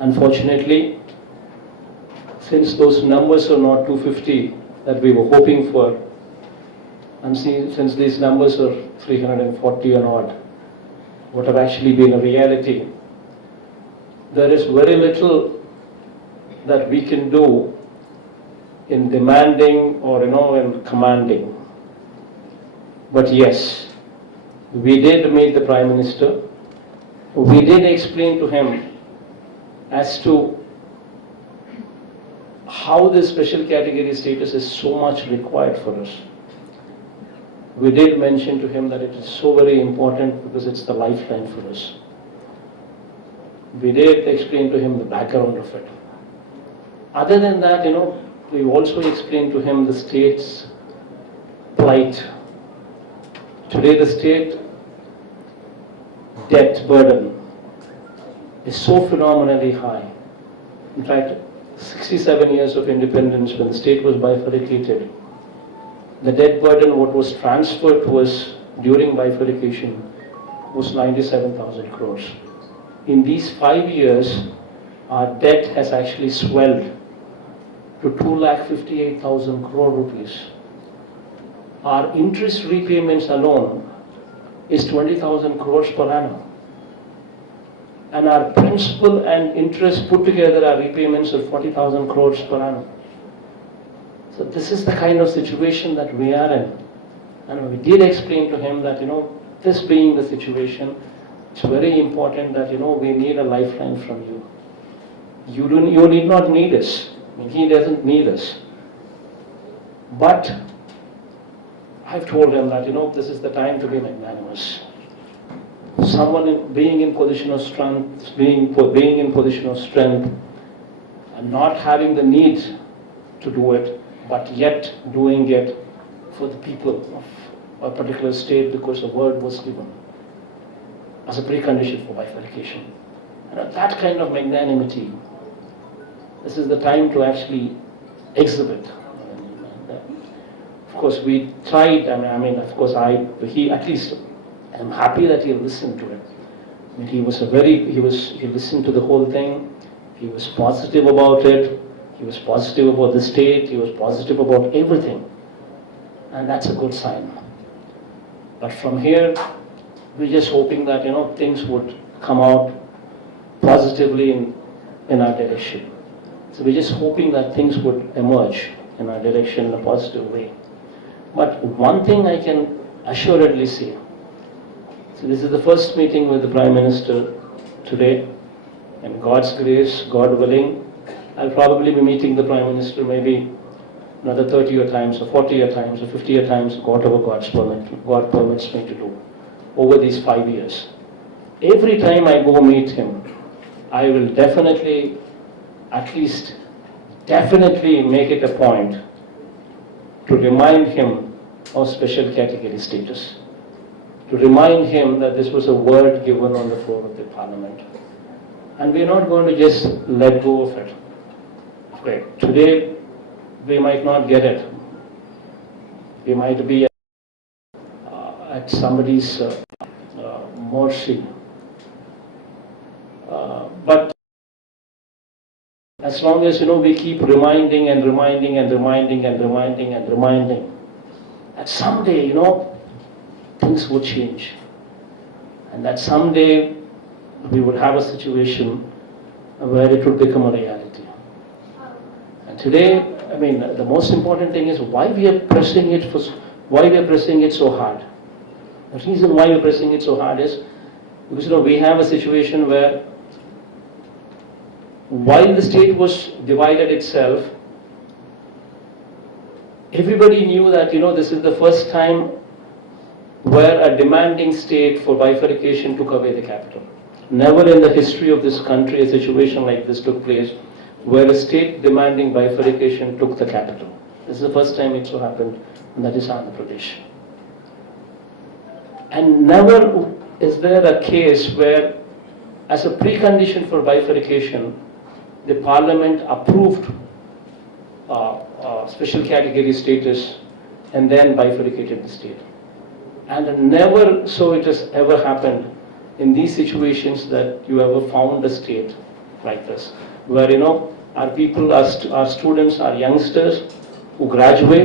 Unfortunately, since those numbers are not 250 that we were hoping for, and since these numbers are 340 and odd, what have actually been a reality, there is very little that we can do in demanding or in commanding. But yes, we did meet the Prime Minister. We did explain to him as to how this special category status is so much required for us. We did mention to him that it is so very important because it's the lifeline for us. We did explain to him the background of it. Other than that, we also explained to him the state's plight. Today the state debt burden is so phenomenally high. In fact, 67 years of independence, when the state was bifurcated, the debt burden, what was transferred to us during bifurcation, was 97,000 crores. In these 5 years, our debt has actually swelled to 2,58,000 crore rupees. Our interest repayments alone is 20,000 crores per annum. And our principal and interest put together are repayments of 40,000 crores per annum. So this is the kind of situation that we are in. And we did explain to him that, this being the situation, it's very important that, we need a lifeline from you. You need not need us. I mean, he doesn't need us. But I've told him that, this is the time to be magnanimous. Someone being in position of strength, being in position of strength, and not having the need to do it, but yet doing it for the people of a particular state because the word was given as a precondition for bifurcation. And that kind of magnanimity, this is the time to actually exhibit. Of course, we tried. Of course, he at least. I'm happy that he listened to it. I mean, he listened to the whole thing. He was positive about it. He was positive about the state. He was positive about everything. And that's a good sign. But from here, we're just hoping that, things would come out positively in our direction. So we're just hoping that things would emerge in our direction in a positive way. But one thing I can assuredly say, so this is the first meeting with the Prime Minister today, and God's grace, God willing, I'll probably be meeting the Prime Minister maybe another 30 times, or 40 times, or 50 times, whatever God permits me to do over these 5 years. Every time I go meet him, I will definitely make it a point to remind him of special category status. To remind him that this was a word given on the floor of the Parliament. And we're not going to just let go of it. Okay, today, we might not get it. We might be at somebody's mercy. But as long as, we keep reminding and reminding and reminding and reminding and reminding, that someday, things would change. And that someday we would have a situation where it would become a reality. And today, the most important thing is why we are pressing it so hard. The reason why we're pressing it so hard is because, we have a situation where while the state was divided itself, everybody knew that, this is the first time where a demanding state for bifurcation took away the capital. Never in the history of this country a situation like this took place where a state demanding bifurcation took the capital. This is the first time it so happened, and that is Andhra Pradesh. And never is there a case where, as a precondition for bifurcation, the Parliament approved special category status and then bifurcated the state. And never so it has ever happened in these situations that you ever found a state like this, where our people, our students, our youngsters who graduate